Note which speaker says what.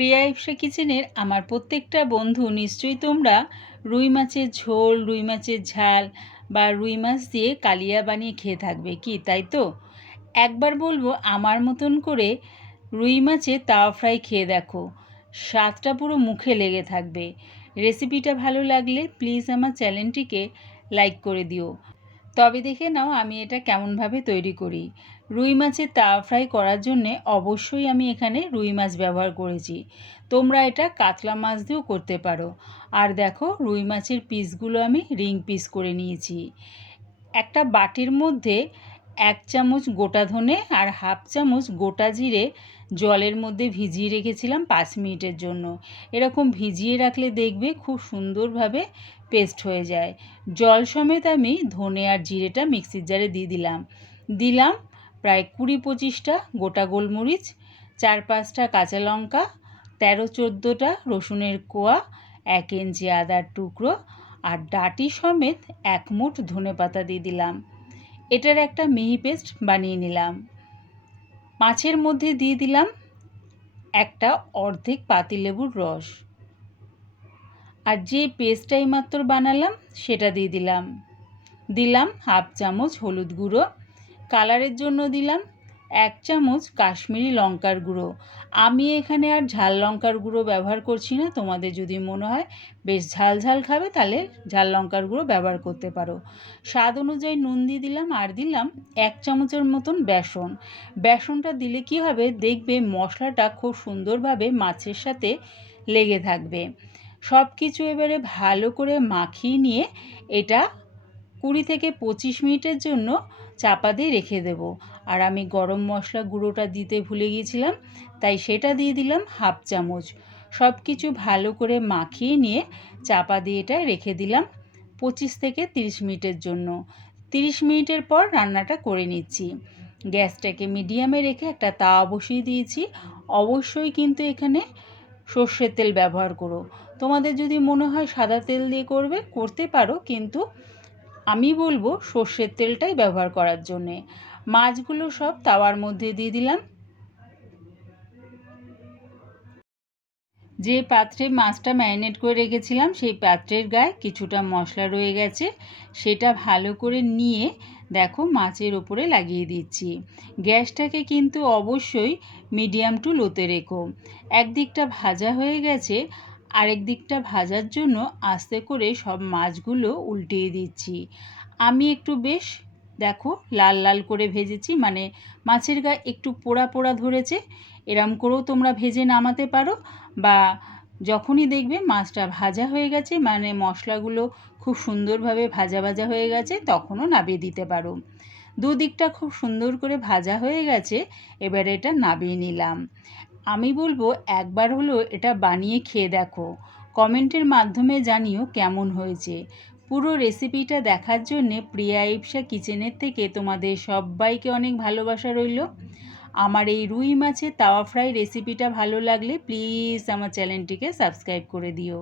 Speaker 1: প্রিয়া ইপসা কিচেনের আমার প্রত্যেকটা বন্ধু, নিশ্চয়ই তোমরা রুই মাছের ঝোল, রুই মাছের ঝাল বা রুই মাছ দিয়ে কালিয়া বানিয়ে খেয়ে থাকবে কি, তাই তো? একবার বলব, আমার মতন করে রুই মাছের তাওয়া ফ্রাই খেয়ে দেখো, স্বাদটা পুরো মুখে লেগে থাকবে। রেসিপিটা ভালো লাগলে প্লিজ আমার চ্যানেলটিকে লাইক করে দিও। তবে দেখে নাও আমি এটা কেমনভাবে তৈরি করি। রুই মাছের তা ফ্রাই করার জন্যে অবশ্যই আমি এখানে রুই মাছ ব্যবহার করেছি। তোমরা এটা কাতলা মাছ দিয়েও করতে পারো। আর দেখো রুই মাছের পিসগুলো আমি রিং পিস করে নিয়েছি। একটা বাটির মধ্যে এক চামচ গোটা ধনে আর হাফ চামচ গোটা জিরে জলের মধ্যে ভিজিয়ে রেখেছিলাম পাঁচ মিনিটের জন্য। এরকম ভিজিয়ে রাখলে দেখবে খুব সুন্দরভাবে পেস্ট হয়ে যায়। জল সমেত আমি ধনে আর জিরেটা মিক্সির জারে দিয়ে দিলাম। দিলাম প্রায় কুড়ি পঁচিশটা গোটা গোলমরিচ, চার পাঁচটা কাঁচা লঙ্কা, তেরো চোদ্দোটা রসুনের কোয়া, এক ইঞ্চি আদার টুকরো আর ডাটি সমেত এক মুঠ ধনে পাতা দিয়ে দিলাম। এটার একটা মিহি পেস্ট বানিয়ে নিলাম। মাছের মধ্যে দিয়ে দিলাম একটা অর্ধেক পাতিলেবুর রস। আর যে পেস্টটাই মাত্র বানালাম, সেটা দিয়ে দিলাম। দিলাম হাফ চামচ হলুদ গুঁড়ো। কালারের জন্য দিলাম এক চামচ কাশ্মীরি লঙ্কার গুঁড়ো। আমি এখানে আর ঝাল লঙ্কার গুঁড়ো ব্যবহার করছি না, তোমাদের যদি মনে হয় বেশ ঝাল ঝাল খাবে তাহলে ঝাল লঙ্কার গুঁড়ো ব্যবহার করতে পারো। স্বাদ অনুযায়ী নুন দিয়ে দিলাম আর দিলাম এক চামচের মতন বেসন। বেসনটা দিলে কি হবে দেখবে মশলাটা খুব সুন্দরভাবে মাছের সাথে লেগে থাকবে। সব কিছু এবারে ভালো করে মাখিয়ে নিয়ে এটা কুড়ি থেকে পঁচিশ মিনিটের জন্য চাপা দিয়ে রেখে দেবো। আর আমি গরম মশলা গুঁড়োটা দিতে ভুলে গিয়েছিলাম, তাই সেটা দিয়ে দিলাম হাফ চামচ। সব কিছু ভালো করে মাখিয়ে নিয়ে চাপা দিয়ে এটা রেখে দিলাম পঁচিশ থেকে তিরিশ মিনিটের জন্য। তিরিশ মিনিটের পর রান্নাটা করে নিচ্ছি। গ্যাসটাকে মিডিয়ামে রেখে একটা তাওয়া বসিয়ে দিয়েছি। অবশ্যই কিন্তু এখানে সর্ষের তেল ব্যবহার করো। তোমাদের যদি মনে হয় সাদা তেল দিয়ে করবে, করতে পারো, কিন্তু আমি বলব সর্ষের তেলটাই ব্যবহার করার জন্যে। মাছগুলো সব তাওয়ার মধ্যে দিয়ে দিলাম। যে পাত্রে মাছটা ম্যারিনেট করে রেখেছিলাম, সেই পাত্রের গায়ে কিছুটা মশলা রয়ে গেছে। সেটা ভালো করে নিয়ে দেখো মাছের ওপরে লাগিয়ে দিচ্ছি। গ্যাসটাকে কিন্তু অবশ্যই মিডিয়াম টু লোতে রেখো। একদিকটা ভাজা হয়ে গেছে আরেক দিকটা ভাজার জন্য আস্তে করে সব মাছগুলো উল্টিয়ে দিচ্ছি। আমি একটু বেশ, দেখো, লাল লাল করে ভেজেছি মানে মাছের গায়ে একটু পোড়া পোড়া ধরেছে। এরম করেও তোমরা ভেজে নামাতে পারো বা যখনই দেখবে মাছটা ভাজা হয়ে গেছে মানে মশলাগুলো খুব সুন্দরভাবে ভাজা ভাজা হয়ে গেছে, তখনও নাবিয়ে দিতে পারো। দুদিকটা খুব সুন্দর করে ভাজা হয়ে গেছে, এবার এটা নাবিয়ে নিলাম। আমি বলব একবার হলো এটা বানিয়ে খেয়ে দেখো। কমেন্টের মাধ্যমে জানিও কেমন হয়েছে। পুরো রেসিপিটা দেখার জন্যে প্রিয়া ইপসা কিচেনের থেকে তোমাদের সবাইকে অনেক ভালোবাসা রইল। আমার এই রুই মাছের তাওয়া ফ্রাই রেসিপিটা ভালো লাগলে প্লিজ আমার চ্যানেলটিকে সাবস্ক্রাইব করে দিও।